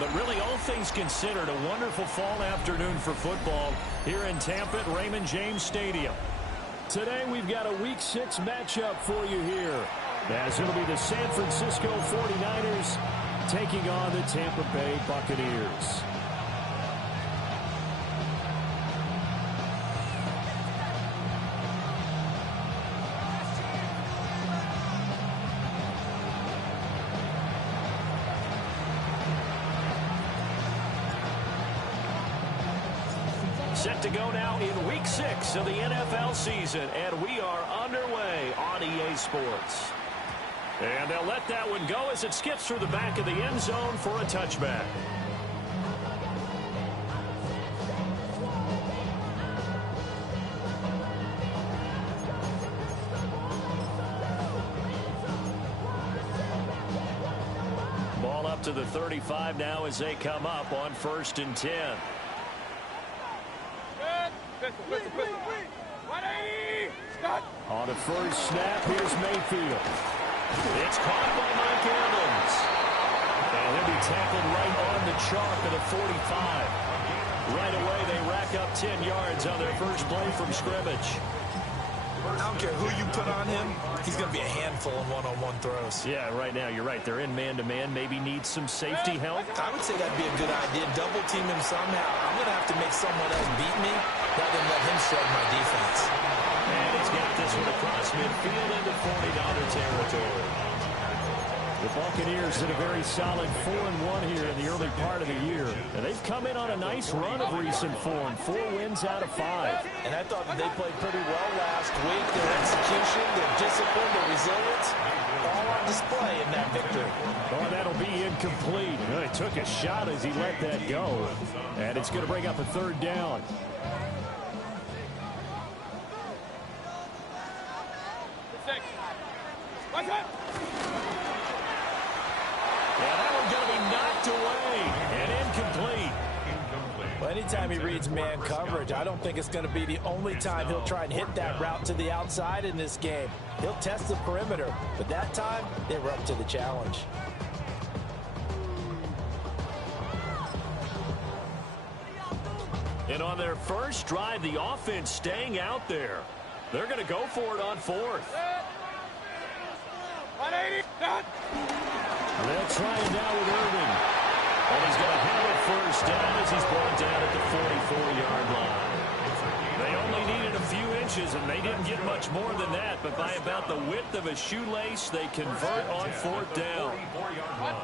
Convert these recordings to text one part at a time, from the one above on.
But really, all things considered, a wonderful fall afternoon for football here in Tampa at Raymond James Stadium. Today, we've got a Week 6 matchup for you here, as it'll be the San Francisco 49ers taking on the Tampa Bay Buccaneers. Set to go now in Week 6 of the NFL season, and we are underway on EA Sports. And they'll let that one go as it skips through the back of the end zone for a touchback. Ball up to the 35 now as they come up on 1st and 10. On the first snap, here's Mayfield. It's caught by Mike Evans. And he'll be tackled right on the chalk of the 45. Right away, they rack up 10 yards on their first play from scrimmage. I don't care who you put on him, he's going to be a handful in one-on-one throws. Yeah, right now, you're right. They're in man-to-man, maybe needs some safety help. I would say that'd be a good idea. Double team him somehow. I'm going to have to make someone else beat me rather than let him shred my defense. And he's got this one across midfield into 40-yard territory. The Buccaneers did a very solid 4-1 here in the early part of the year. And they've come in on a nice run of recent form. 4 wins out of 5. And I thought that they played pretty well last week. Their execution, their discipline, their resilience, all on display in that victory. Oh, that'll be incomplete. He took a shot as he let that go. And it's going to bring up a 3rd down. Well, anytime he reads man coverage, I don't think it's going to be the only time he'll try and hit that route to the outside in this game. He'll test the perimeter, but that time, they were up to the challenge. And on their first drive, the offense staying out there. They're going to go for it on 4th. 180, done. They'll try it now with Irving. And he's going to have a first down as he's brought down at the 44-yard line. They only needed a few inches, and they didn't get much more than that. But by about the width of a shoelace, they convert on 4th down.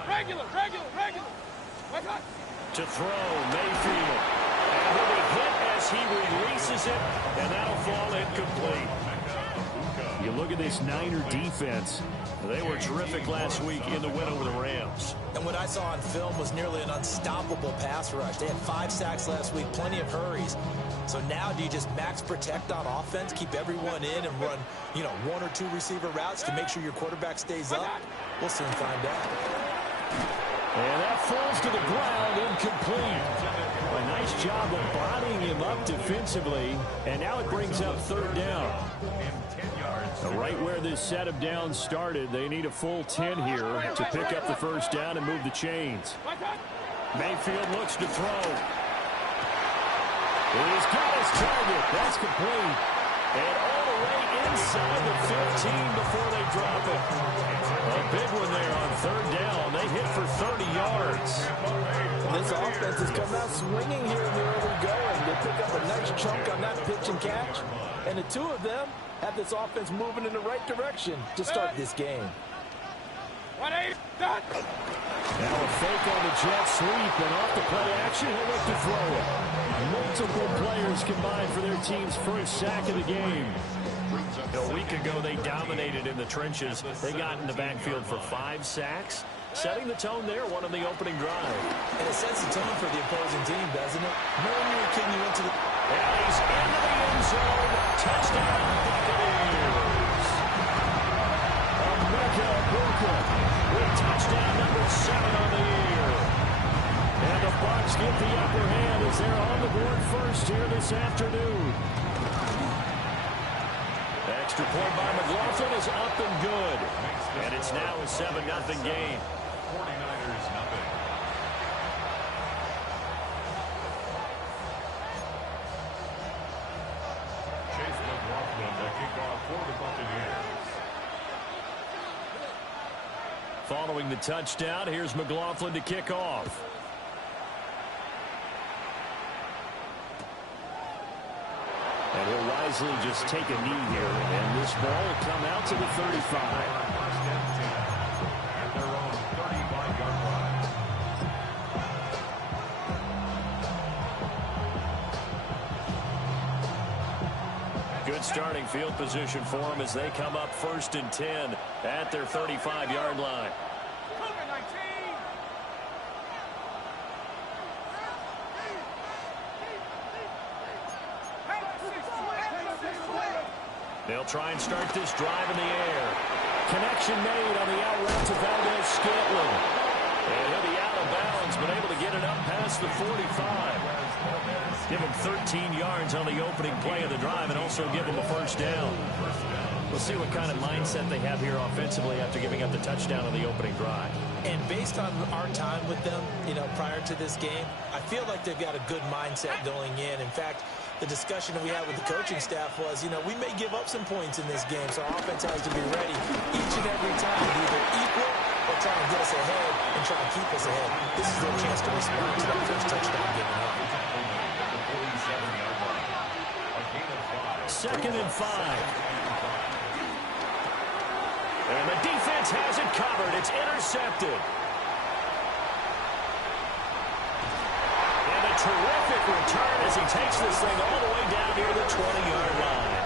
Regular. To throw, Mayfield. And he'll be hit as he releases it, and that'll fall incomplete. You look at this Niner defense. They were terrific last week in the win over the Rams. And what I saw on film was nearly an unstoppable pass rush. They had 5 sacks last week, plenty of hurries. So now do you just max protect on offense, keep everyone in and run, 1 or 2 receiver routes to make sure your quarterback stays up? We'll soon find out. And that falls to the ground, incomplete. A nice job of bodying him up defensively. And now it brings up 3rd down. Right where this set of downs started, they need a full 10 here to pick up the first down and move the chains. Mayfield looks to throw. He's got his target. That's complete. And all the way inside the 15 before they drop it. A big one there on 3rd down. They hit for 30 yards. And this offense has come out swinging here in the early going. They pick up a nice chunk on that pitch and catch. And the 2 of them have this offense moving in the right direction to start this game. 180, done. Now a fake on the jet sweep, and off the play action, he'll look to throw it. Multiple players combined for their team's first sack of the game. A week ago, they dominated in the trenches. They got in the backfield for 5 sacks, setting the tone there, one on the opening drive. And it sets the tone for the opposing team, doesn't it? Knowing you're kicking you into the... And he's into the end zone. Touchdown, Buccaneers. Emeka Buka with touchdown number 7 on the year. And the Bucs get the upper hand as they're on the board first here this afternoon. Extra point by McLaughlin is up and good. And it's now a 7-0 game. 49ers nothing. Following the touchdown, here's McLaughlin to kick off. And he'll wisely just take a knee here, and this ball will come out to the 35. Good starting field position for them as they come up 1st and 10 at their 35-yard line. They'll try and start this drive in the air. Connection made on the out route to Valdez-Scantling. And he'll be out of bounds, but able to get it up past the 45. Give him 13 yards on the opening play of the drive and also give him a first down. We'll see what kind of mindset they have here offensively after giving up the touchdown on the opening drive. And based on our time with them, prior to this game, I feel like they've got a good mindset going in. In fact, the discussion that we had with the coaching staff was, we may give up some points in this game, so our offense has to be ready each and every time to either equal or try and get us ahead and try and keep us ahead. This is their chance to respond to that first touchdown given up. 2nd and 5. And the defense has it covered. It's intercepted. And a terrific return as he takes this thing all the way down near the 20-yard line.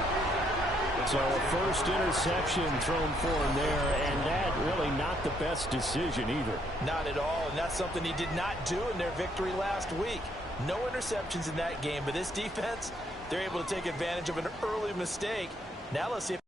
So a first interception thrown for him there, and that really not the best decision either. Not at all, and that's something he did not do in their victory last week. No interceptions in that game, but this defense, they're able to take advantage of an early mistake. Now let's see if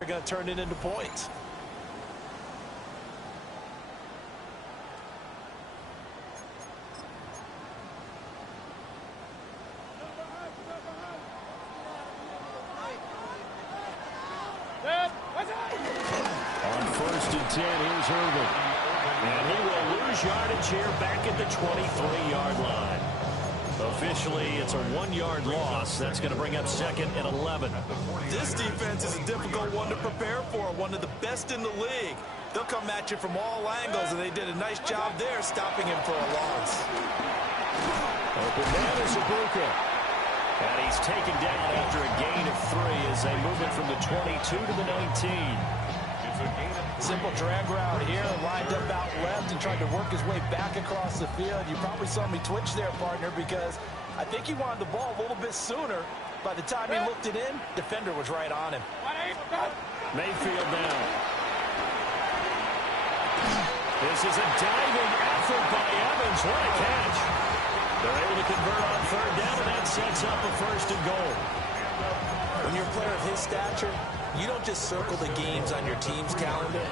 they're going to turn it into points. On 1st and 10, here's Irvin. And he will lose yardage here back at the 23-yard line. Officially, it's a 1-yard loss. That's going to bring up 2nd and 11. This defense is a difficult one to prepare for, one of the best in the league. They'll come at you from all angles, and they did a nice job there stopping him for a loss. Open man is Ibuka. And he's taken down after a gain of 3 as they move it from the 22 to the 19. Simple drag route here, lined up out left and tried to work his way back across the field. You probably saw me twitch there, partner, because I think he wanted the ball a little bit sooner. By the time he looked it in, defender was right on him. Mayfield down. This is a diving effort by Evans. What a catch. They're able to convert on 3rd down, and that sets up a 1st and goal. When you're a player of his stature, you don't just circle the games on your team's calendar.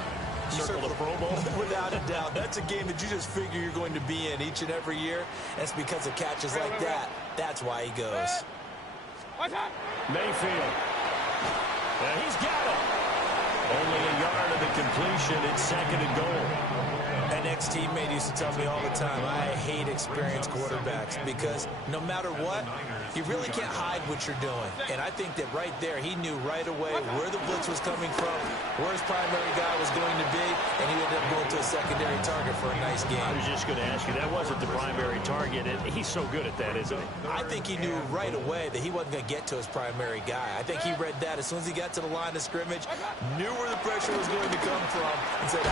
You circle the Pro Bowl. Without a doubt. That's a game that you just figure you're going to be in each and every year. And it's because of catches like that. That's why he goes. Mayfield. And he's got it. Only a yard of the completion. It's 2nd and goal. An ex-teammate used to tell me all the time, I hate experienced quarterbacks because no matter what, you really can't hide what you're doing. And I think that right there, he knew right away where the blitz was coming from, where his primary guy was going to be, and he ended up going to a secondary target for a nice game. I was just going to ask you, that wasn't the primary target, and he's so good at that, isn't he? I think he knew right away that he wasn't going to get to his primary guy. I think he read that as soon as he got to the line of scrimmage, knew where the pressure was going to come from, and said,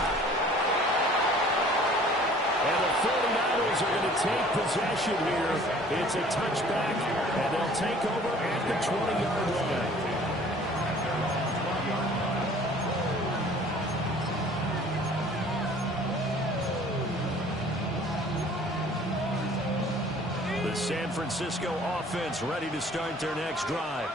And the 49ers are going to take possession here. It's a touchback, and they'll take over at the 20-yard line. The San Francisco offense ready to start their next drive.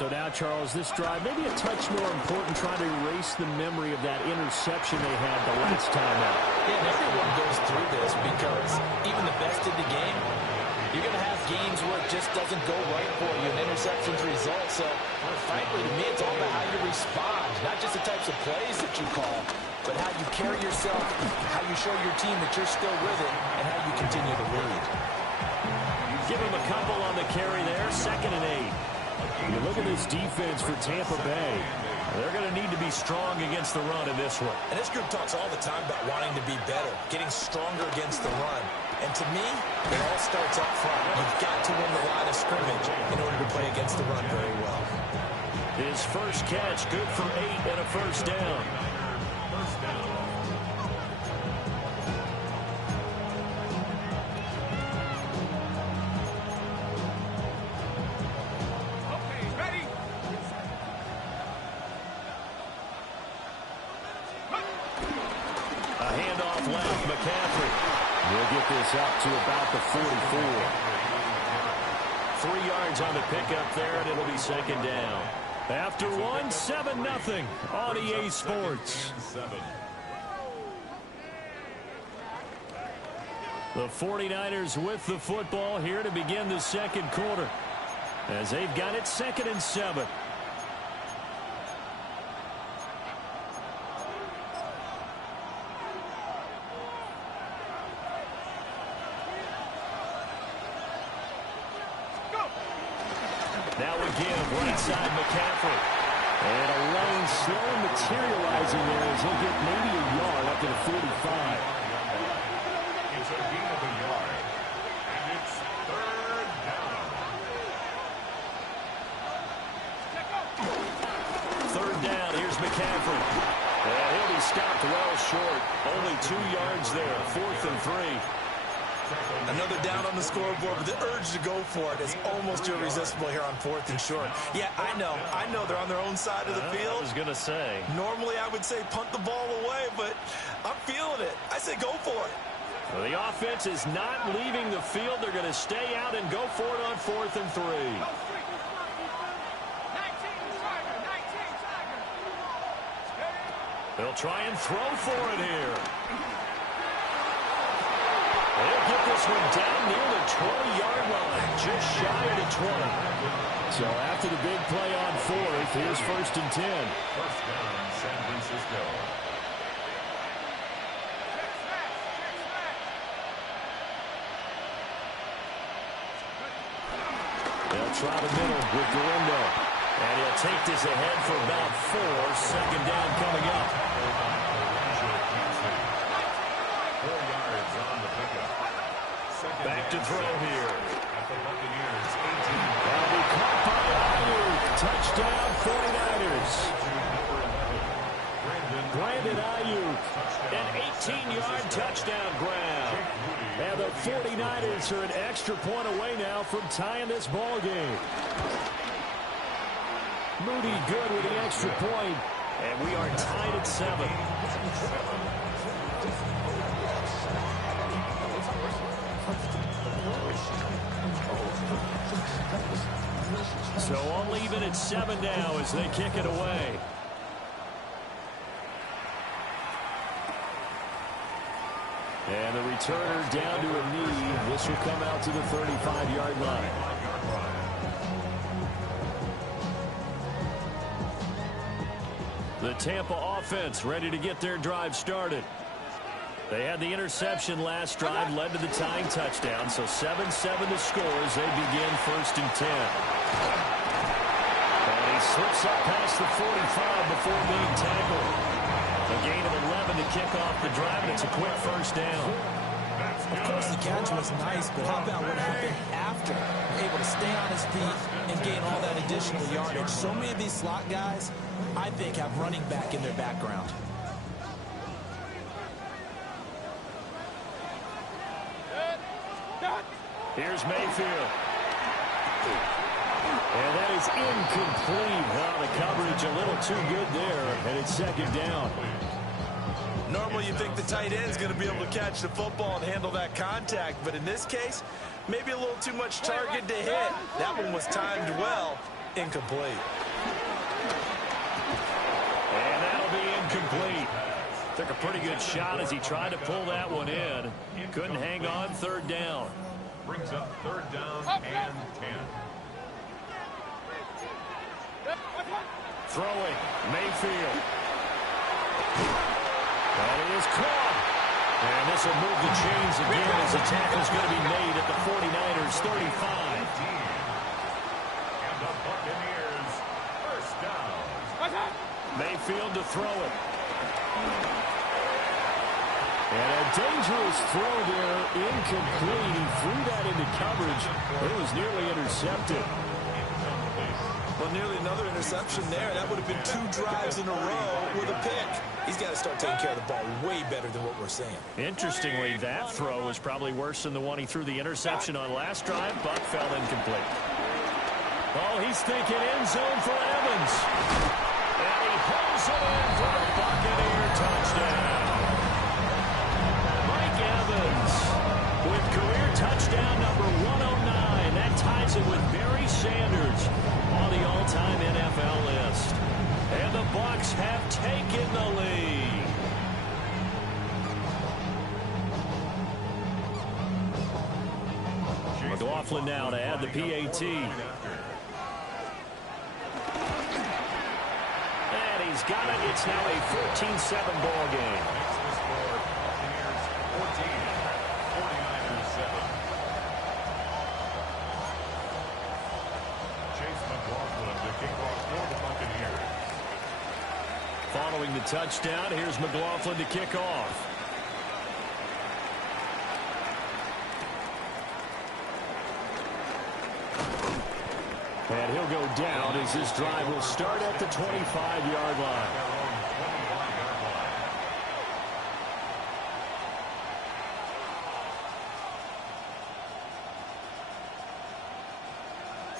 So now, Charles, this drive maybe a touch more important, trying to erase the memory of that interception they had the last time out. Yeah, and everyone goes through this because even the best in the game, you're going to have games where it just doesn't go right for you, and interceptions result. So, frankly, to me, it's all about how you respond, not just the types of plays that you call, but how you carry yourself, how you show your team that you're still with it, and how you continue to lead. Give him a couple on the carry there, 2nd and 8. You look at this defense for Tampa Bay. They're going to need to be strong against the run in this one. And this group talks all the time about wanting to be better, getting stronger against the run. And to me, it all starts up front. You've got to win the line of scrimmage in order to play against the run very well. His first catch, good for 8 and a first down. This up to about the 44. 3 yards on the pickup there, and it'll be 2nd down. After one, 7-0 on EA Sports. The 49ers with the football here to begin the 2nd quarter, as they've got it 2nd and 7. Now again, right side McCaffrey. And a lane slow materializing there as he'll get maybe a yard up to the 45. It's a gain of a yard. And it's 3rd down. 3rd down, here's McCaffrey. And he'll be stopped well short. Only 2 yards there, 4th and 3. Another down on the scoreboard, but the urge to go for it is almost irresistible here on 4th and short. Yeah, I know they're on their own side of the field. I was going to say. Normally I would say punt the ball away, but I'm feeling it. I say go for it. Well, the offense is not leaving the field. They're going to stay out and go for it on 4th and 3. They'll try and throw for it here. They'll get this one down near the 20-yard line, just shy of the 20. So after the big play on 4th, here's 1st and 10. First down, San Francisco. They'll try the middle with Galindo. And he'll take this ahead for about 4. 2nd down coming up. 4 yards on the pickup. Back to throw here. At the Buccaneers, 18. That'll be caught by Ayuk. Touchdown, 49ers. Brandon Ayuk, an 18-yard touchdown grab. And the 49ers are an extra point away now from tying this ball game. Moody good with the extra point, and we are tied at 7. So only even at 7 now as they kick it away. And the returner down to a knee. This will come out to the 35-yard line. The Tampa offense ready to get their drive started. They had the interception last drive, led to the tying touchdown, so 7-7 to score as they begin 1st and 10. And he slips up past the 45 before being tackled. A gain of 11 to kick off the drive, and it's a quick 1st down. Of course, the catch was nice, but how about what happened after? Able to stay on his feet and gain all that additional yardage. So many of these slot guys, I think, have running back in their background. Here's Mayfield. And that is incomplete. Well, the coverage a little too good there, and it's 2nd down. Normally you think the tight end's going to be able to catch the football and handle that contact, but in this case, maybe a little too much target to hit. That one was timed well, Incomplete. And that'll be incomplete. Took a pretty good shot as he tried to pull that one in. Couldn't hang on. Third down. Brings up third down and 10. Throwing. Mayfield. That is caught. And this will move the chains again as the tackle's going to be made at the 49ers 35. And the Buccaneers first down. Mayfield to throw it. And a dangerous throw there, incomplete. He threw that into coverage. It was nearly intercepted. Well, nearly another interception there. That would have been 2 drives in a row with a pick. He's got to start taking care of the ball way better than what we're seeing. Interestingly, that throw was probably worse than the one he threw the interception on last drive, but fell incomplete. Oh, he's thinking end zone for Evans. And he pulls it in for the Buccaneer touchdown. Mike Evans with career touchdown number 109. That ties it with Barry Sanders on the all-time NFL list. And the Bucs have taken the lead. McLaughlin now to add the PAT. And he's got it. It's now a 14-7 ball game. Buccaneers 14, 49ers 7. Chase McLaughlin to kick off for the Buccaneers. Following the touchdown, here's McLaughlin to kick off. And he'll go down as this drive will start at the 25-yard line.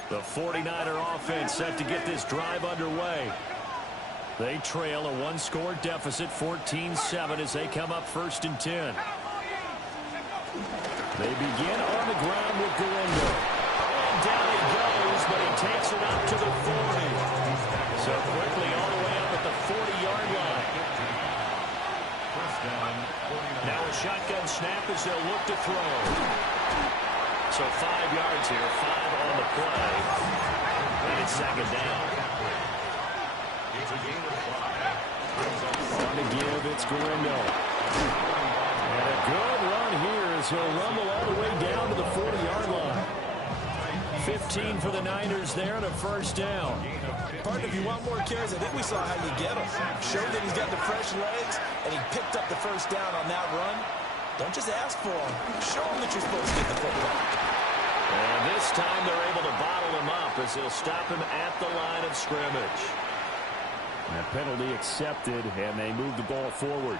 The 49er offense set to get this drive underway. They trail a 1-score deficit, 14-7, as they come up 1st and 10. They begin on the ground with Galindo. And down he goes, but he takes it up to the 40. So quickly all the way up at the 40-yard line. Now a shotgun snap as they'll look to throw. So 5 yards here, 5 on the play. And it's 2nd down. It's a gain of 5. On the give, it's Galindo. And a good run here as he'll rumble all the way down to the 40-yard line. 15 for the Niners there and a 1st down. Partner, if you want more carries, I think we saw how you get him. Showed that he's got the fresh legs, and he picked up the 1st down on that run. Don't just ask for him. Show him that you're supposed to get the football. And this time they're able to bottle him up as they'll stop him at the line of scrimmage. And a penalty accepted, and they move the ball forward.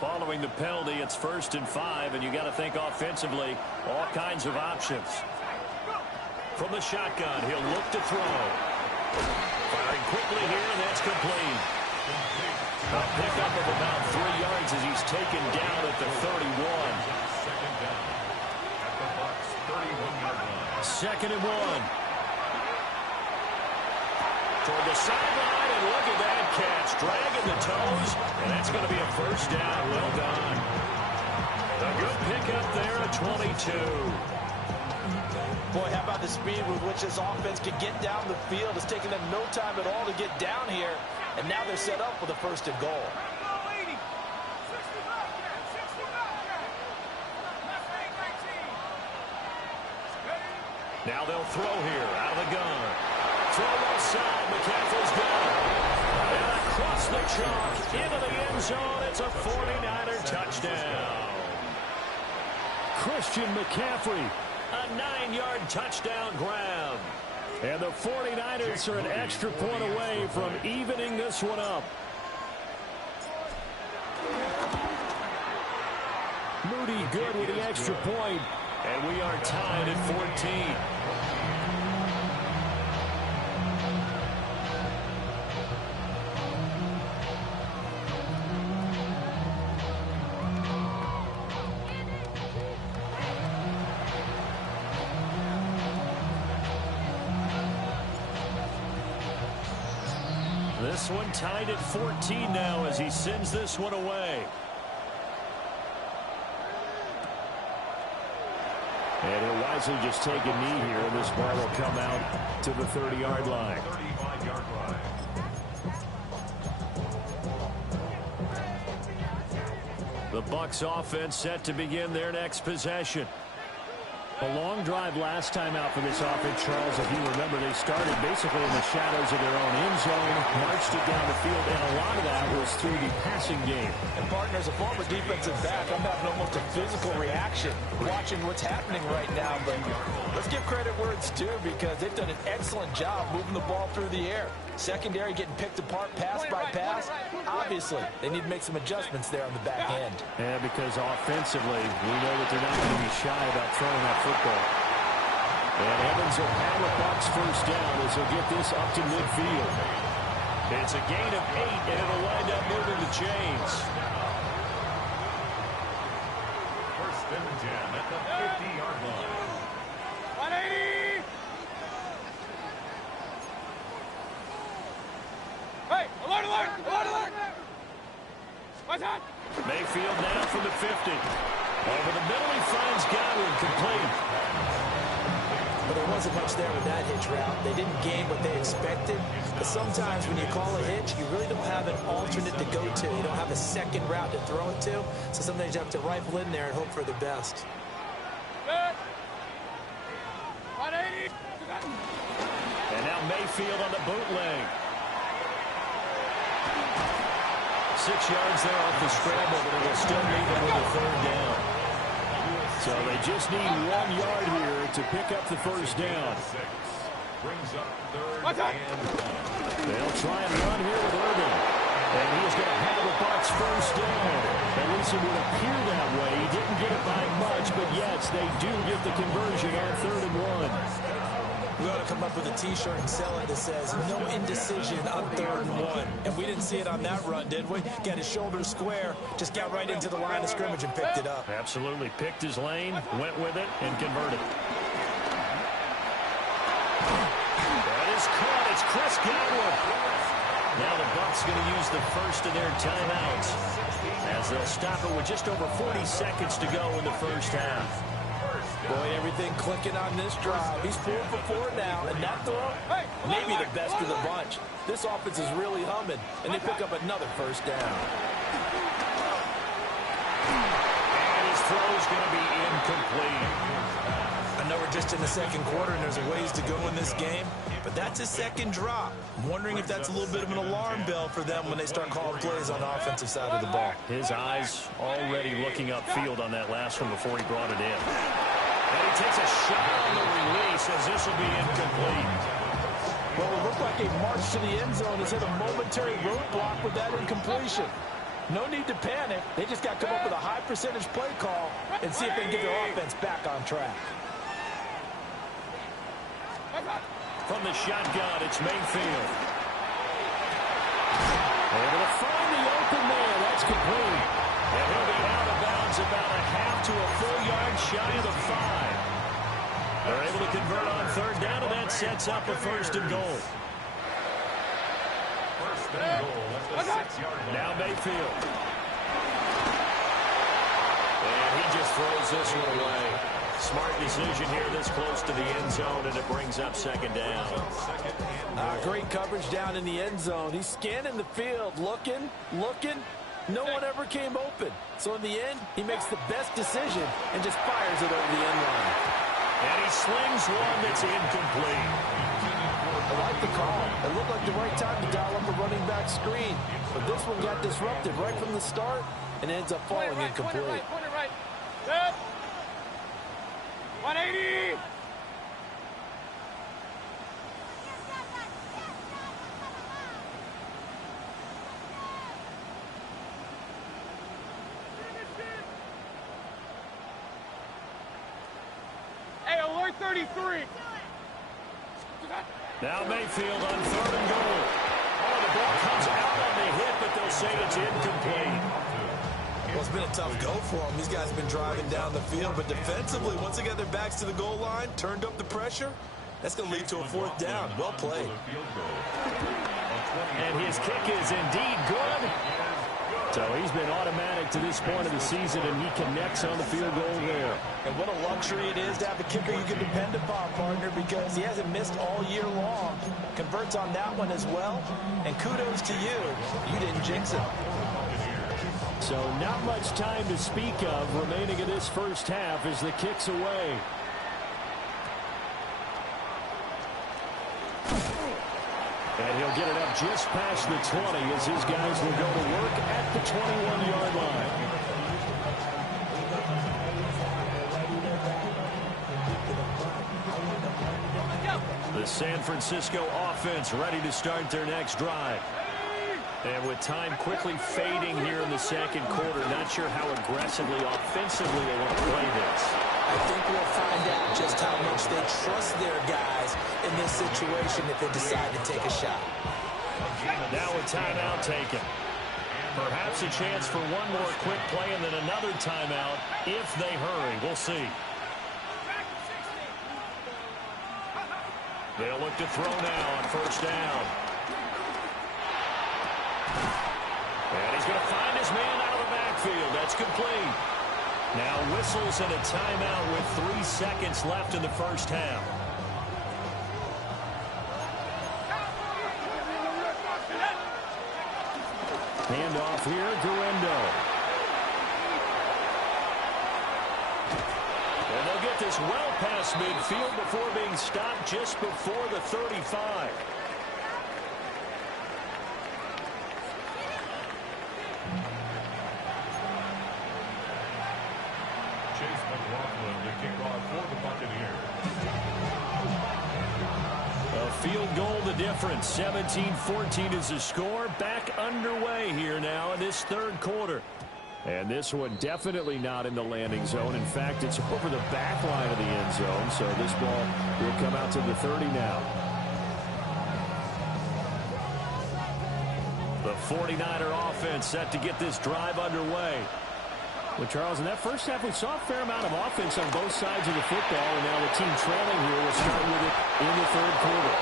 Following the penalty, it's 1st and 5, and you got to think offensively, all kinds of options. From the shotgun, he'll look to throw. Firing quickly here, and that's complete. A pickup of about 3 yards as he's taken down at the 31. 2nd down at the Bucs 31-yard line. 2nd and 1. Toward the sideline, and look at that catch. Dragging the toes, and that's going to be a 1st down. Well done. A good pickup there at 22. Boy, how about the speed with which this offense can get down the field? It's taking them no time at all to get down here, and now they're set up with a 1st and goal. Now they'll throw here out of the gun. Throw left side. McCaffrey's got it. And across the chalk into the end zone. It's a 49er touchdown. Christian McCaffrey, a 9-yard touchdown grab. And the 49ers are an extra point away from evening this one up. Moody good with the extra point. And we are tied at 14. This one tied at 14 now as he sends this one away. And he'll wisely just take a knee here, and this ball will come out to the 30-yard line. 35-yard line. The Bucs offense set to begin their next possession. A long drive last time out for this offense, Charles. If you remember, they started basically in the shadows of their own end zone, marched it down the field, and a lot of that was through the passing game. And, partner, as a former defensive back, I'm having almost a physical reaction watching what's happening right now. But let's give credit where it's due because they've done an excellent job moving the ball through the air. Secondary getting picked apart pass by pass. Obviously, they need to make some adjustments there on the back end. Yeah, because offensively, we know that they're not going to be shy about throwing that football. And Evans will have a Bucs first down as he'll get this up to midfield. It's a gain of 8, and it'll wind up moving the chains. First and 10 at the 50-yard line. 180! Hey, alert, alert, alert, alert! What's that? Mayfield now from the 50. Over the middle, he finds Godwin, complete. But there wasn't much there with that hitch route. They didn't gain what they expected. But sometimes when you call a hitch, you really don't have an alternate to go to. You don't have a second route to throw it to. So sometimes you have to rifle in there and hope for the best. Good. 180! And now Mayfield on the bootleg. 6 yards there off the scramble, but it'll still leave them with a third down. So they just need 1 yard here to pick up the first down. Brings up third What's that? and 1. They'll try and run here with Irvin. And he's going to have the Bucs first down. At least it would appear that way. He didn't get it by much, but yes, they do get the conversion on 3rd and 1. We ought to come up with a T-shirt and sell it that says, no indecision on 3rd and 1. And we didn't see it on that run, did we? Got his shoulders square, just got right into the line of scrimmage and picked it up. Absolutely. Picked his lane, went with it, and converted. That is caught. It's Chris Godwin. Now the Bucs going to use the first of their timeouts as they'll stop it with just over 40 seconds to go in the first half. Boy, everything clicking on this drive. He's 4 for 4 now, and that throw, maybe the best of the bunch. This offense is really humming, and they pick up another first down. And his throw is going to be incomplete. I know we're just in the second quarter, and there's a ways to go in this game, but that's his second drop. I'm wondering if that's a little bit of an alarm bell for them when they start calling plays on the offensive side of the ball. His eyes already looking upfield on that last one before he brought it in. And he takes a shot on the release as this will be incomplete. Well, it looked like a march to the end zone has hit a momentary roadblock with that incompletion. No need to panic. They just got to come up with a high percentage play call and see if they can get their offense back on track. From the shotgun, it's Mayfield. Able to find the open man. That's complete. And he'll be out of bounds about a half to a full yard shy of the 5. They're able to convert on 3rd down, and that sets up a 1st and goal. First and goal at the 6-yard line. Now Mayfield. And he just throws this one away. Smart decision here this close to the end zone, and it brings up 2nd down. Great coverage down in the end zone. He's scanning the field, looking. No one ever came open. So in the end, he makes the best decision and just fires it over the end line. And he slings one that's incomplete. I like the call. It looked like the right time to dial up a running back screen. But this one got disrupted right from the start and ends up falling incomplete. Point it right. Good. 180! Hey, alert 33! Now Mayfield on 3rd and goal. Oh, the ball comes out on the hit, but they'll say it's incomplete. Well, it's been a tough go for them. These guys have been driving down the field, but defensively, once they got their backs to the goal line, turned up the pressure, that's going to lead to a 4th down. Well played. And his kick is indeed good. So he's been automatic to this point of the season, and he connects on the field goal there. And what a luxury it is to have a kicker you can depend upon, partner, because he hasn't missed all year long. Converts on that one as well. And kudos to you. You didn't jinx it. So not much time to speak of remaining in this first half as the kick's away. And he'll get it up just past the 20 as his guys will go to work at the 21-yard line. The San Francisco offense ready to start their next drive. And with time quickly fading here in the second quarter, not sure how aggressively, offensively they want to play this. I think we'll find out just how much they trust their guys in this situation if they decide to take a shot. Now a timeout taken. Perhaps a chance for one more quick play and then another timeout if they hurry. We'll see. They'll look to throw now on first down. And he's going to find his man out of the backfield. That's complete. Now whistles and a timeout with 3 seconds left in the first half. Handoff here, Guendo. And they'll get this well past midfield before being stopped just before the 35. Field goal the difference. 17-14 is the score. Back underway here now in this third quarter. And this one definitely not in the landing zone. In fact, it's over the back line of the end zone. So this ball will come out to the 30 now. The 49er offense set to get this drive underway. Well, Charles, in that first half, we saw a fair amount of offense on both sides of the football, and now the team trailing here will start with it in the third quarter.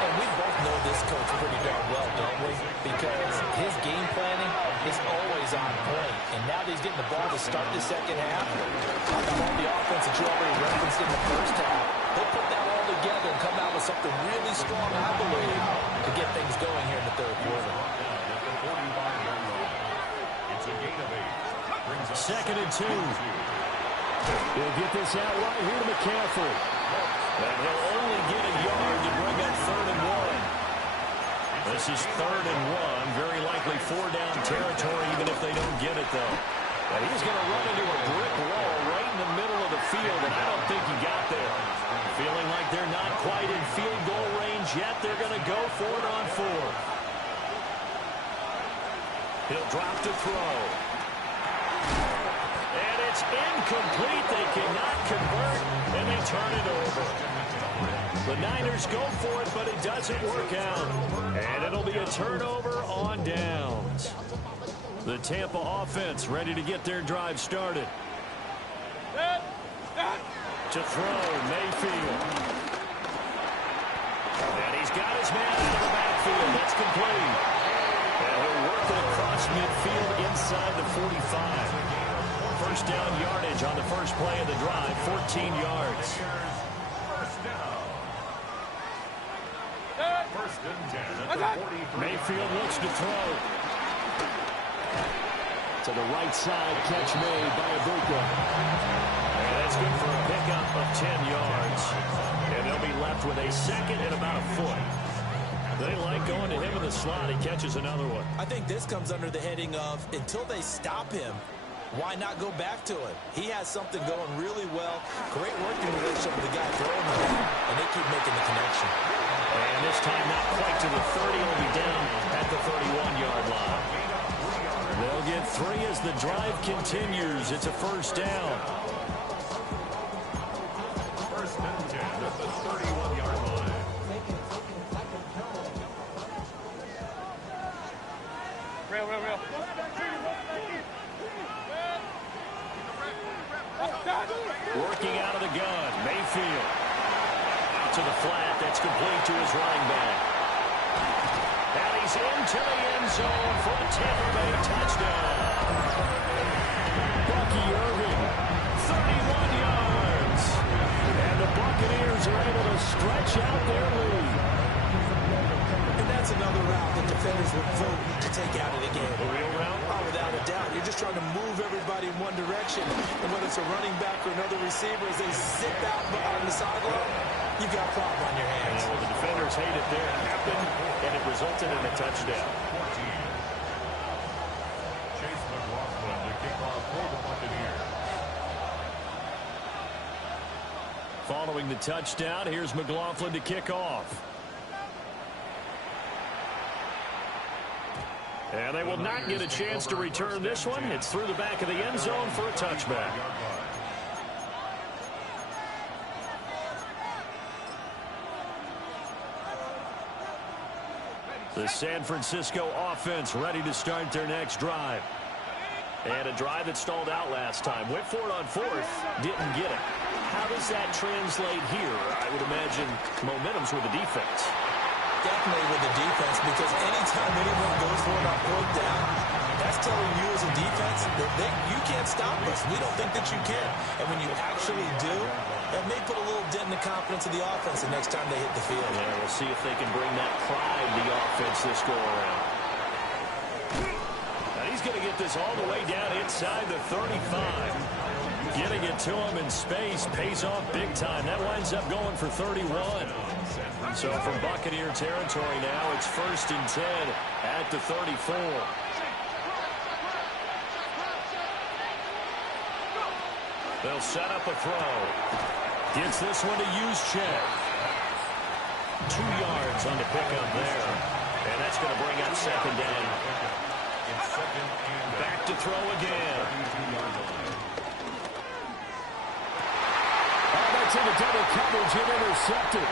And we both know this coach pretty darn well, don't we? Because his game planning is always on point. And now that he's getting the ball to start the second half, on all the offense that you already referenced in the first half, he'll put that all together and come out with something really strong, I believe, to get things going here in the third quarter. It's a gain of 8. 2nd and 2. He'll get this out right here to McCaffrey. And he'll only get a yard to bring up 3rd and 1. This is 3rd and 1. Very likely 4-down territory even if they don't get it, though. And he's going to run into a brick wall right in the middle of the field, and I don't think he got there. Feeling like they're not quite in field goal range yet. They're going to go for it on 4th. He'll drop to throw. And it's incomplete. They cannot convert, and they turn it over. The Niners go for it, but it doesn't work out. And it'll be a turnover on downs. The Tampa offense ready to get their drive started. To throw, Mayfield. And he's got his man out of the backfield. That's complete. And he'll work it across midfield inside the 45. First down yardage on the first play of the drive, 14 yards. First and 10 at the 43. Mayfield looks to throw. To the right side, catch made by Ibuka. And that's good for a pickup of 10 yards. And they'll be left with a 2nd and about a foot. They like going to him in the slot. He catches another one. I think this comes under the heading of until they stop him, why not go back to it? He has something going really well. Great working relationship with the guy throwing the ball, and they keep making the connection. And this time not quite to the 30. Will be down at the 31-yard line. They'll get 3 as the drive continues. It's a first down. First and 10 at the 31-yard line. Real. Working out of the gun, Mayfield. Out to the flat, that's complete to his running back. And He's into the end zone for a Tampa Bay touchdown. Bucky Irving, 31 yards. And the Buccaneers are able to stretch out their lead. And that's another route that defenders would vote to take out of the game. A real route? Oh, without a doubt. You're just trying to move everybody in one direction. And whether it's a running back or another receiver, as they zip out on the sideline, you've got a problem on your hands. Yeah, well, the defenders hate it there. It happened, and it resulted in a touchdown. Chase McLaughlin to kick off for the Buccaneers. Following the touchdown, here's McLaughlin to kick off. And they will not get a chance to return this one. It's through the back of the end zone for a touchback. The San Francisco offense ready to start their next drive. And a drive that stalled out last time. Went for it on fourth, didn't get it. How does that translate here? I would imagine momentum's with the defense. Definitely with the defense, because anytime anyone goes for it on fourth down, that's telling you as a defense that you can't stop us. We don't think that you can. And when you actually do, that may put a little dent in the confidence of the offense the next time they hit the field. Yeah, we'll see if they can bring that pride to the offense this go-around. Now he's going to get this all the way down inside the 35. Getting it to him in space pays off big time. That winds up going for 31. So from Buccaneer territory now, it's 1st and 10 at the 34. They'll set up a throw. Gets this one to Juszczyk. 2 yards on the pickup there. And that's going to bring up 2nd down. Back to throw again. Oh, that's into double coverage and intercepted.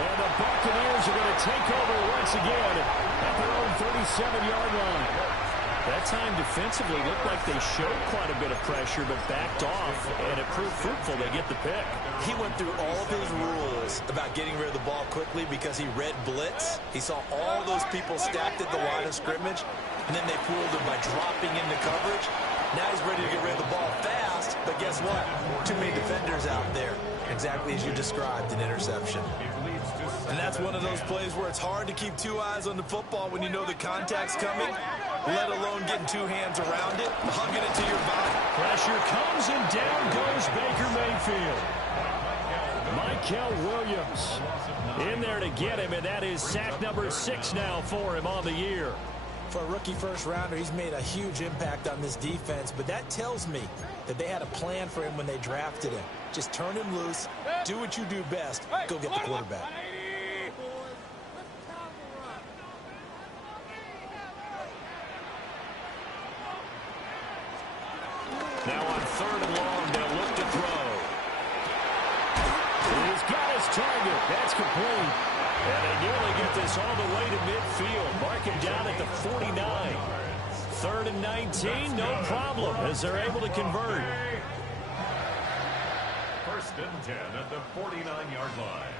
And the Buccaneers are going to take over once again at their own 37-yard line. That time defensively looked like they showed quite a bit of pressure but backed off, and it proved fruitful. They get the pick. He went through all of his rules about getting rid of the ball quickly because he read blitz. He saw all those people stacked at the line of scrimmage, and then they fooled him by dropping into coverage. Now he's ready to get rid of the ball fast, but guess what? Too many defenders out there. Exactly as you described, an interception. And that's one of those plays where it's hard to keep 2 eyes on the football when you know the contact's coming, let alone getting 2 hands around it, hugging it to your body. Pressure comes, and down goes Baker Mayfield. Michael Williams in there to get him, and that is sack number 6 now for him on the year. For a rookie first-rounder, he's made a huge impact on this defense, but that tells me that they had a plan for him when they drafted him. Just turn him loose, do what you do best, go get the quarterback. Now on 3rd and long, they'll look to throw. He's got his target. That's complete. And they nearly get this all the way to midfield. Mark it down at the 49. 3rd and 19, no problem, as they're able to convert. 1st and 10 at the 49-yard line.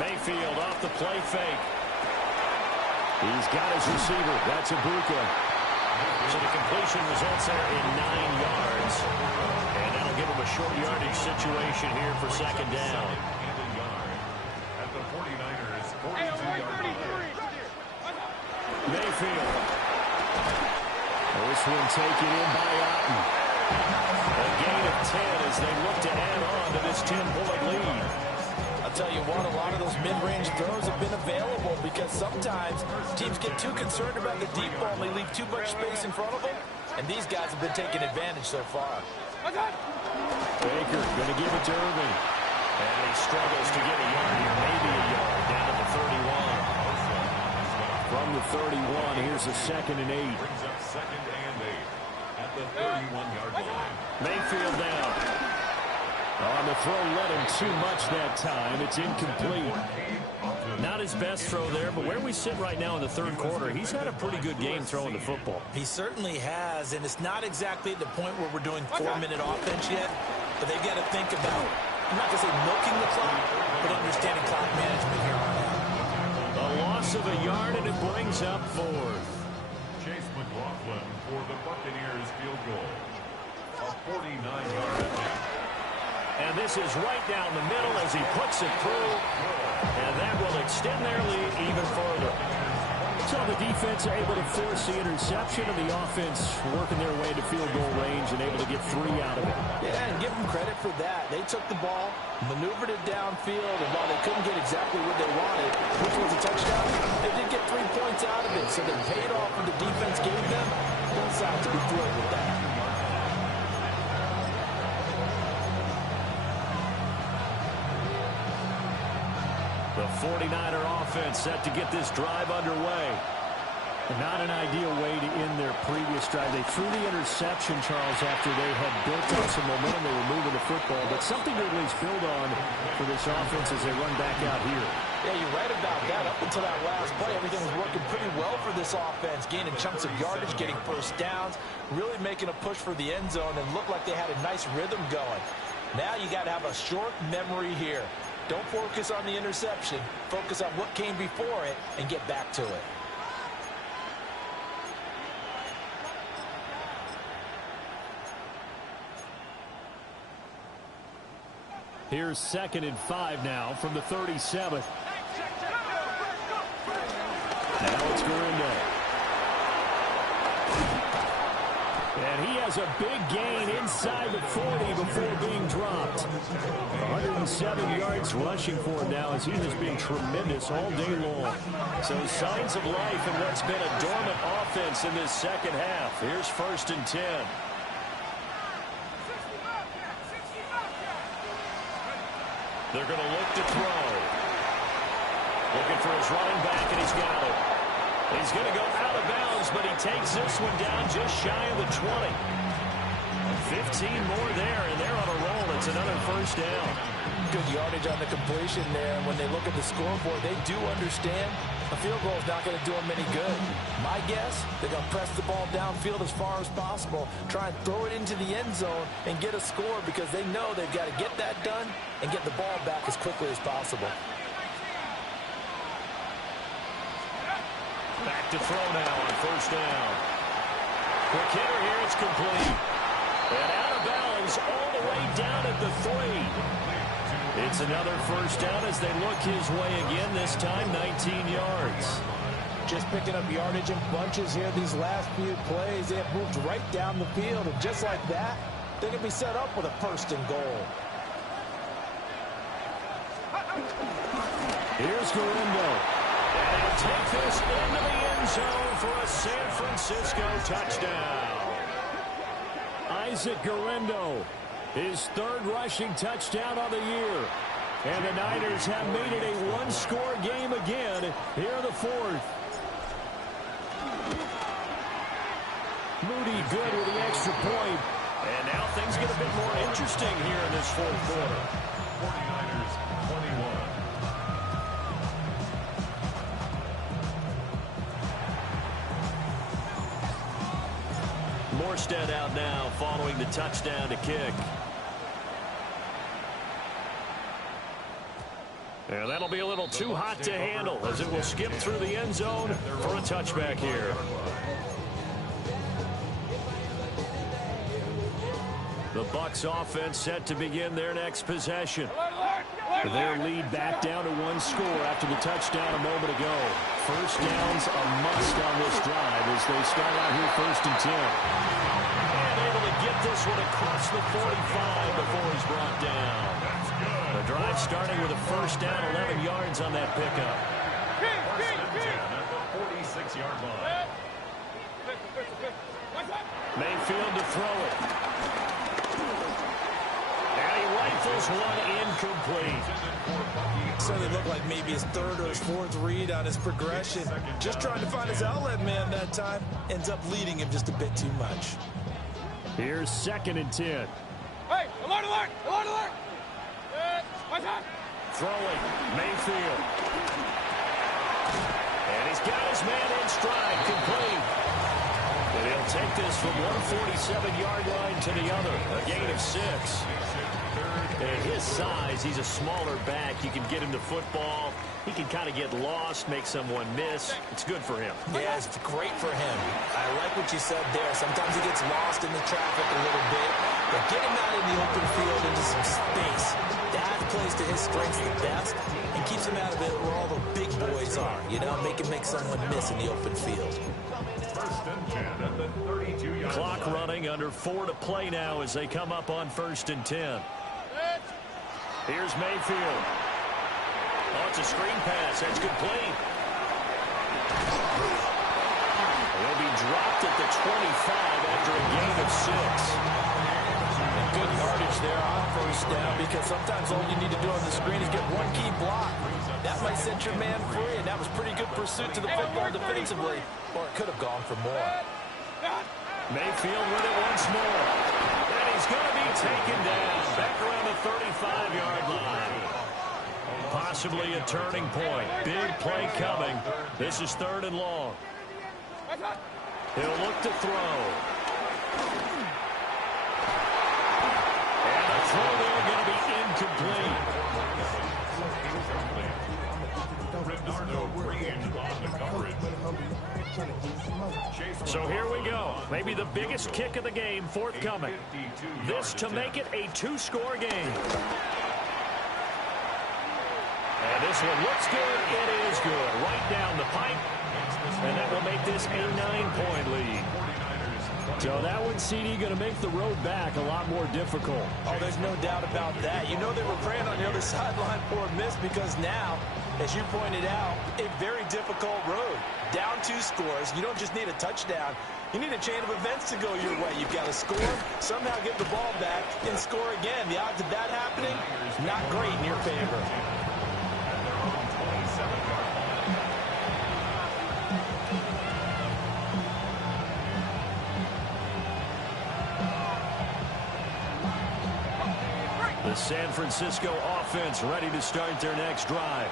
Mayfield off the play fake. He's got his receiver. That's Ibuka. So the completion results there in 9 yards. And that'll give him a short yardage situation here for 2nd down. At the 49ers, 42-yard line. Mayfield. This one taken in by Otten. A gain of 10 as they look to add on to this 10-point lead. I'll tell you what, a lot of those mid-range throws have been available because sometimes teams get too concerned about the deep ball and they leave too much space in front of them. And these guys have been taking advantage so far. Baker going to give it to Irving. And he struggles to get a yard here, maybe a yard, down to the 31. From the 31, here's a 2nd and 8. Brings up 2nd and 8 at the 31-yard line. Mayfield down. On the throw, let him too much that time. It's incomplete. Not his best throw there, but where we sit right now in the 3rd quarter, he's had a pretty good game throwing the football. He certainly has, and it's not exactly at the point where we're doing 4-minute offense yet, but they've got to think about I'm not going to say milking the clock, but understanding clock management here on out. A loss of a yard, and it brings up fourth. Chase McLaughlin for the Buccaneers field goal. A 49-yard attempt. And this is right down the middle as he puts it through. And that will extend their lead even further. So the defense are able to force the interception, and the offense working their way to field goal range and able to get 3 out of it. Yeah, and give them credit for that. They took the ball, maneuvered it downfield, and while they couldn't get exactly what they wanted, which was a touchdown, they did get 3 points out of it. So they paid off what the defense gave them. Both sides to be thrilled with that. The 49er offense set to get this drive underway. Not an ideal way to end their previous drive. They threw the interception, Charles, after they had built up some momentum. They were moving the football, but something to at least build on for this offense as they run back out here. Yeah, you're right about that. Up until that last play, everything was working pretty well for this offense, gaining chunks of yardage, getting first downs, really making a push for the end zone, and looked like they had a nice rhythm going. Now you got to have a short memory here. Don't focus on the interception. Focus on what came before it and get back to it. Here's 2nd and 5 now from the 37. Now it's Gorindo. And he has a big gain inside the 40 before being dropped. 107 yards rushing for him now as he has been tremendous all day long. So signs of life in what's been a dormant offense in this second half. Here's 1st and 10. They're going to look to throw. Looking for his running back, and he's got it. He's going to go out of bounds, but he takes this one down just shy of the 20. 15 more there, and they're on a roll. It's another first down. Good yardage on the completion there. When they look at the scoreboard, they do understand a field goal is not going to do them any good. My guess, they're going to press the ball downfield as far as possible, try and throw it into the end zone and get a score because they know they've got to get that done and get the ball back as quickly as possible. Back to throw now on first down. Quick hitter here, it's complete. And out of bounds all the way down at the 3. It's another first down as they look his way again, this time 19 yards. Just picking up yardage in bunches here these last few plays. They have moved right down the field, and just like that, they can be set up with a 1st and goal. Here's Gorindo. And he'll take this into the end zone for a San Francisco touchdown. Isaac Gorindo, his 3rd rushing touchdown of the year. And the Niners have made it a one-score game again here in the 4th. Moody good with the extra point. And now things get a bit more interesting here in this 4th quarter. 49ers 21. Morstead out now following the touchdown to kick. And that'll be a little too hot to handle as it will skip through the end zone for a touchback here. The Bucs offense set to begin their next possession. Their lead back down to 1 score after the touchdown a moment ago. First down's a must on this drive as they start out here 1st and 10. And able to get this one across the 45 before he's brought down. The drive starting with a first down, 11 yards on that pickup. First and 10 at the 46-yard line. Mayfield to throw it. And he rifles one incomplete. Certainly looked like maybe his 3rd or his 4th read on his progression. Just trying to find his outlet man that time. Ends up leading him just a bit too much. Here's 2nd and 10. Hey, alert, alert, alert, alert. Throwing, Mayfield. And he's got his man in stride, complete. And he'll take this from 147-yard line to the other, a gain of 6. At his size, he's a smaller back. You can get him the football. He can kind of get lost, make someone miss. It's good for him. Yeah, it's great for him. I like what you said there. Sometimes he gets lost in the traffic a little bit. But get him out in the open field into some space. That plays to his strengths the best and keeps him out of it where all the big boys are. You know, make someone miss in the open field. First and 10 at the 32-yard Clock running, under 4 to play now as they come up on 1st and 10. Here's Mayfield. Oh, it's a screen pass. That's complete. He'll be dropped at the 25 after a gain of 6. And good yardage there on first down, because sometimes all you need to do on the screen is get one key block. That might set your man free, and that was pretty good pursuit to the football defensively. Or it could have gone for more. Mayfield with it once more. And he's going to be taken down back around the 35-yard line. Possibly a turning point. Big play coming. This is 3rd and long. He'll look to throw. And the throw there going to be incomplete. Bernardo Green on the coverage. So here we go. Maybe the biggest kick of the game forthcoming. This to make it a 2-score game. And this one looks good. It is good. Right down the pipe. And that will make this a 9-point lead. So that one, CD, going to make the road back a lot more difficult. Oh, there's no doubt about that. You know they were praying on the other sideline for a miss, because now, as you pointed out, a very difficult road. Down 2 scores. You don't just need a touchdown. You need a chain of events to go your way. You've got to score, somehow get the ball back, and score again. The odds of that happening, not great in your favor. The San Francisco offense ready to start their next drive.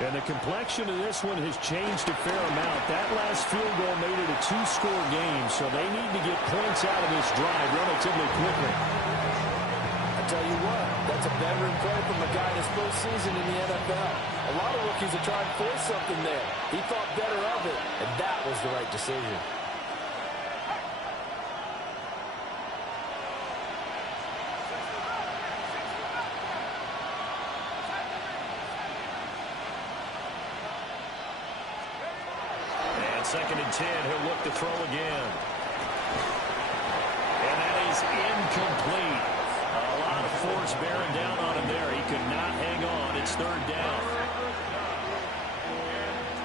And the complexion of this one has changed a fair amount. That last field goal made it a 2-score game, so they need to get points out of this drive relatively quickly. I tell you what, that's a veteran play from a guy in his first season in the NFL. A lot of rookies have tried to force something there. He thought better of it, and that was the right decision. Second and 10, he'll look to throw again. And that is incomplete. A lot of force bearing down on him there. He could not hang on. It's 3rd down.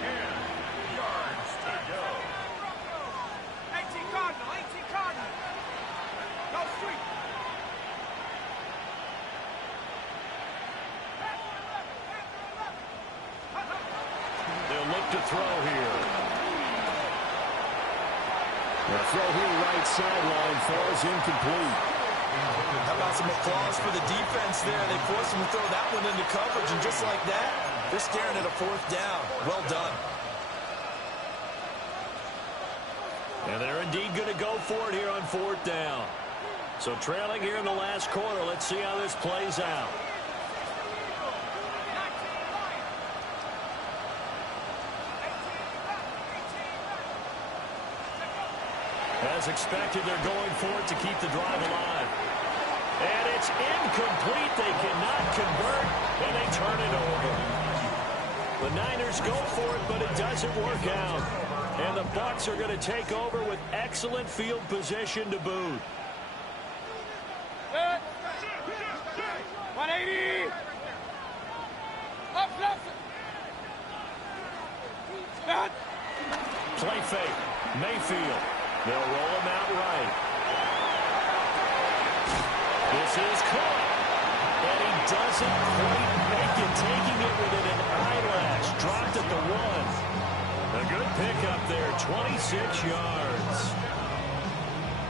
10 yards to go. 18 Cardinal, 18 Cardinal. Go street. They'll look to throw here. The throw here right sideline falls incomplete. How about some applause for the defense there? They forced him to throw that one into coverage, and just like that, they're staring at a 4th down. Well done. And they're indeed going to go for it here on 4th down. So trailing here in the last quarter. Let's see how this plays out. As expected, they're going for it to keep the drive alive. And it's incomplete. They cannot convert, and they turn it over. The Niners go for it, but it doesn't work out. And the Bucs are going to take over with excellent field position to boot. 180. Up, left. Play fake. Mayfield. They'll roll him out right. This is caught. And he doesn't quite make it, taking it within an eyelash. Dropped at the 1. A good pickup there, 26 yards.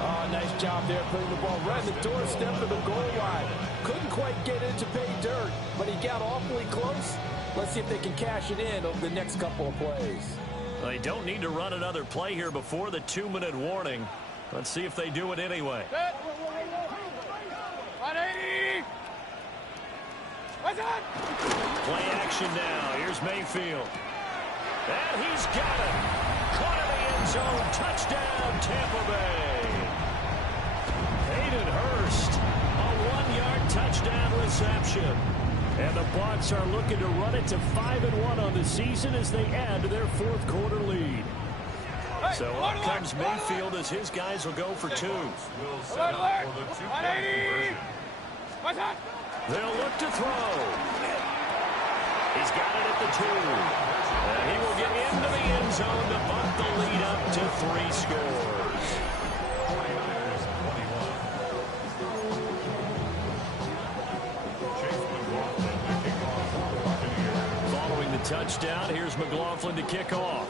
Oh, nice job there putting the ball right in the doorstep of the goal line. Couldn't quite get it to pay dirt, but he got awfully close. Let's see if they can cash it in over the next couple of plays. They don't need to run another play here before the 2-minute warning. Let's see if they do it anyway. 180. Play action now. Here's Mayfield. And he's got it. Caught in the end zone. Touchdown, Tampa Bay. Hayden Hurst, a 1-yard touchdown reception. And the Bucs are looking to run it to 5-1 on the season as they add to their fourth quarter lead. So up comes Mayfield as his guys will go for two. They'll look to throw. He's got it at the 2. And he will get into the end zone to bump the lead up to 3 scores. Following the touchdown, here's McLaughlin to kick off.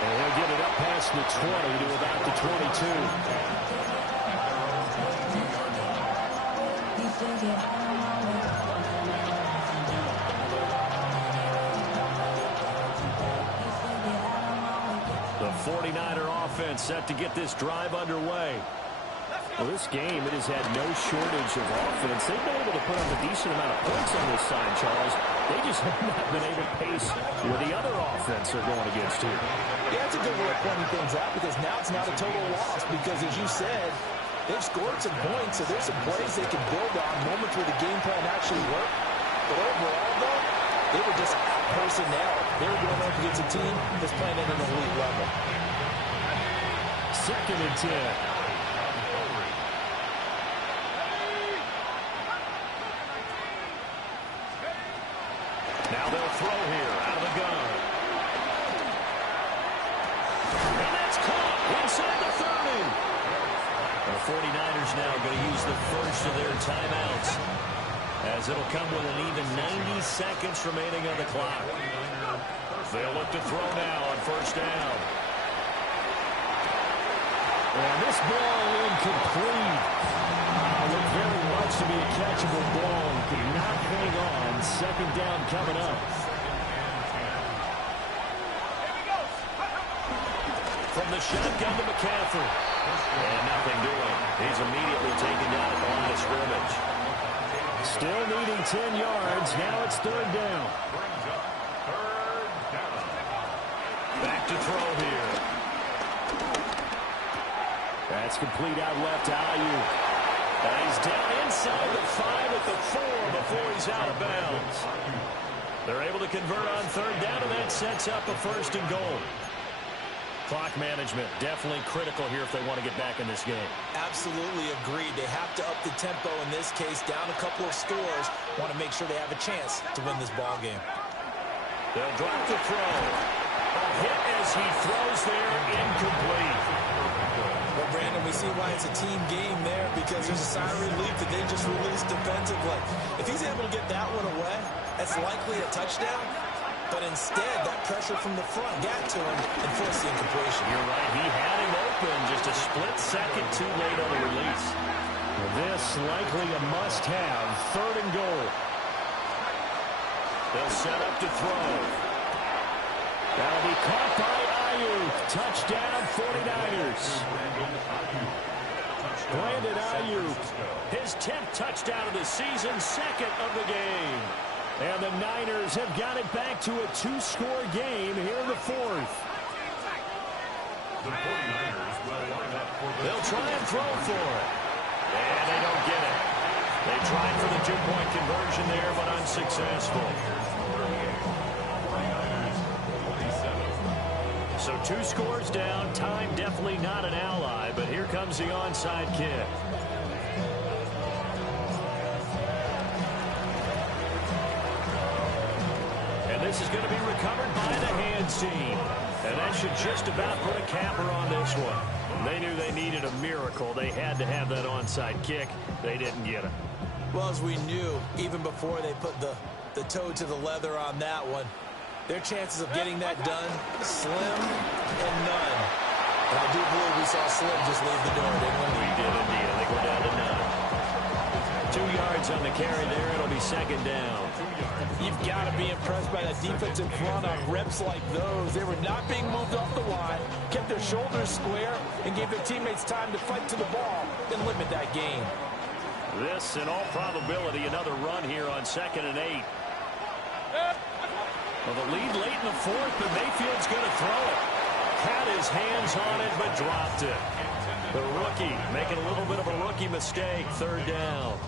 And he'll get it up past the 20 to about the 22. The 49er offense set to get this drive underway. Well, this game, it has had no shortage of offense. They've been able to put up a decent amount of points on this side, Charles. They just have not been able to pace where the other offense are going against here. Yeah, it's a good way of pointing things out because now it's not a total loss because, as you said, they've scored some points, so there's some plays they can build on, moments where the game plan actually worked. But overall, though, they were just out-personnel. They were going up against a team that's playing at an elite level. 2nd and 10. Now they'll throw here out of the gun. And that's caught inside the 30. The 49ers now going to use the first of their timeouts as it'll come with an even 90 seconds remaining on the clock. They'll look to throw now on first down. And this ball incomplete. Looked very much to be a catchable ball. Could not hang on. 2nd down coming up. From the shotgun to McCaffrey. And nothing doing. He's immediately taken down at the line of scrimmage. Still needing 10 yards. Now it's 3rd down. Back to throw here. That's complete out left to Ayuk. And he's down inside the 5 at the 4 before he's out of bounds. They're able to convert on 3rd down, and that sets up a 1st and goal. Clock management definitely critical here if they want to get back in this game. Absolutely agreed. They have to up the tempo in this case, down a couple of scores. Want to make sure they have a chance to win this ball game. They'll drop the throw. A hit as he throws there, incomplete. Well, Brandon, we see why it's a team game there because there's a sign of relief that they just released defensively. If he's able to get that one away, that's likely a touchdown. But instead, that pressure from the front got to him and forced the incompletion. You're right. He had him open just a split second too late on the release. Well, this likely a must-have. 3rd and goal. They'll set up to throw. That'll be caught by Ayuk. Touchdown, 49ers. Brandon Ayuk, his 10th touchdown of the season, 2nd of the game. And the Niners have got it back to a 2-score game here in the 4th. The 49ers will line up for the... They'll try and throw for it. And they don't get it. They tried for the 2-point conversion there, but unsuccessful. So 2 scores down. Time definitely not an ally, but here comes the onside kick. And this is going to be recovered by the hands team. And that should just about put a capper on this one. They knew they needed a miracle. They had to have that onside kick. They didn't get it. Well, as we knew, even before they put the toe to the leather on that one, their chances of getting that done, slim and none. And I do believe we saw Slim just leave the door, didn't we? We did indeed. I think we're down to none. 2 yards on the carry there. It'll be second down. You've got to be impressed by that defensive front on reps like those. They were not being moved off the line, kept their shoulders square, and gave their teammates time to fight to the ball and limit that gain. This, in all probability, another run here on 2nd and 8. Well, the lead late in the 4th, but Mayfield's going to throw it. Had his hands on it, but dropped it. The rookie making a little bit of a rookie mistake. 3rd down.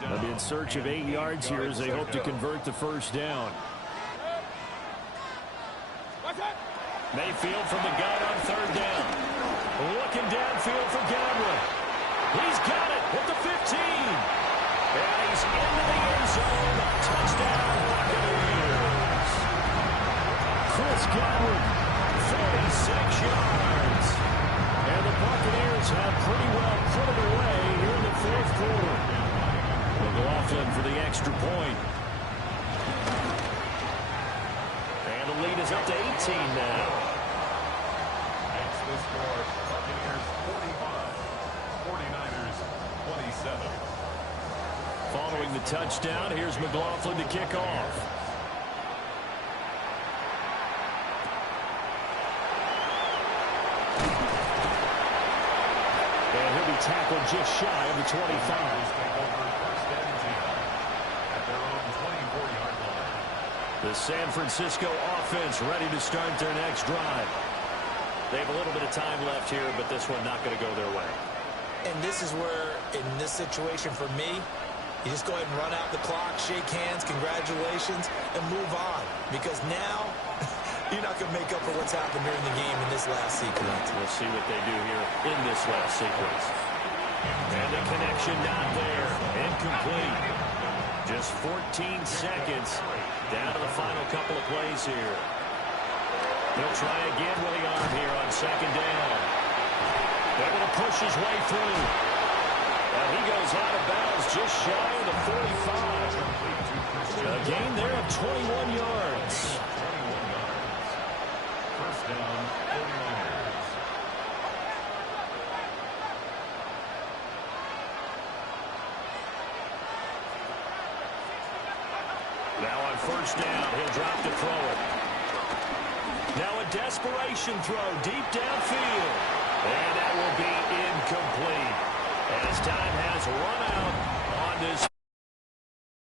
They'll be in search of 8 yards here as they hope to convert the 1st down. Mayfield from the gun on 3rd down. Looking downfield for Gamble. He's got it at the 15. And he's into the end zone. Touchdown, Buccaneers. Chris Godwin, 46 yards. And the Buccaneers have pretty well put it away here in the 4th quarter. McLaughlin for the extra point. And the lead is up to 18 now. That's the score. Buccaneers 45. 49ers 27. Following the touchdown, here's McLaughlin to kick off. And he'll be tackled just shy of the 25. The San Francisco offense ready to start their next drive. They have a little bit of time left here, but this one not going to go their way. And this is where, in this situation for me, you just go ahead and run out the clock, shake hands, congratulations, and move on. Because now, you're not going to make up for what's happened during the game in this last sequence. We'll see what they do here in this last sequence. And the connection not there. Incomplete. Just 14 seconds down to the final couple of plays here. He'll try again with the arm here on 2nd down. Able to push his way through. And he goes out of bounds just shy of the 45. A gain there of 21 yards. 1st down, 49ers. Now on 1st down, he'll drop to throw it. Now a desperation throw deep downfield. And that will be incomplete as time has run out on this.